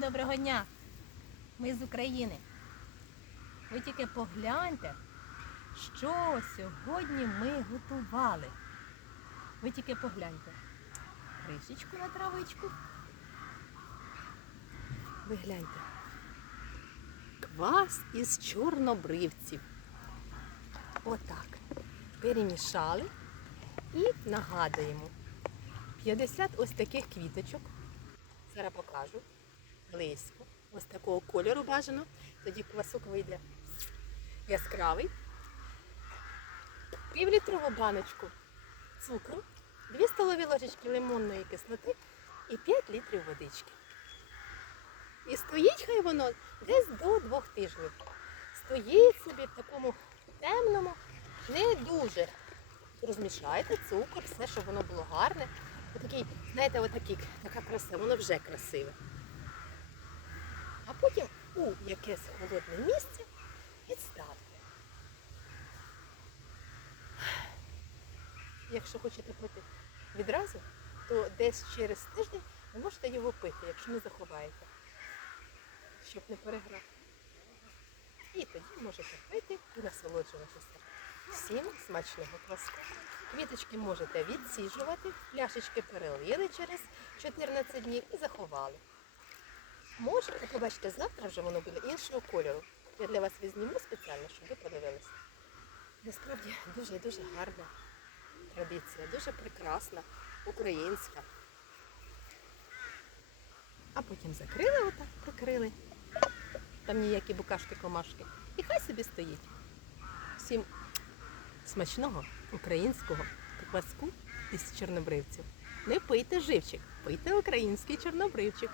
доброго дня! Ми з України. Ви тільки погляньте, що сьогодні ми готували. Ви тільки погляньте. Рисічку на травичку. Ви гляньте. Квас із чорнобривців. Отак. Перемішали і нагадуємо. 50 ось таких квіточок. Зараз покажу. Близько. Ось такого кольору бажано. Тоді квасок вийде яскравий. Півлітрову баночку цукру, 2 столові ложечки лимонної кислоти і 5 літрів водички. І стоїть хай воно десь до двох тижнів. Стоїть собі в такому темному, не дуже. Розмішайте цукор, все, щоб воно було гарне. Отакий, знаєте, отакий, така краса, воно вже красиве. А потім у якесь холодне місце відставте. Якщо хочете пити відразу, то десь через тиждень ви можете його пити, якщо не заховаєте, щоб не переграти. І тоді можете пити і насолоджуватися. Всім смачного кваску. Квіточки можете відсіжувати, пляшечки перелили через 14 днів і заховали. Можете, побачите, завтра вже воно буде іншого кольору. Я для вас візьму спеціально, щоб ви подивилися. Насправді дуже-дуже гарна традиція, дуже прекрасна, українська. А потім закрили отак, прикрили. Там ніякі букашки, комашки. І хай собі стоїть. Всім смачного українського кваску із чорнобривців. Не пийте живчик, пийте український чорнобривчик.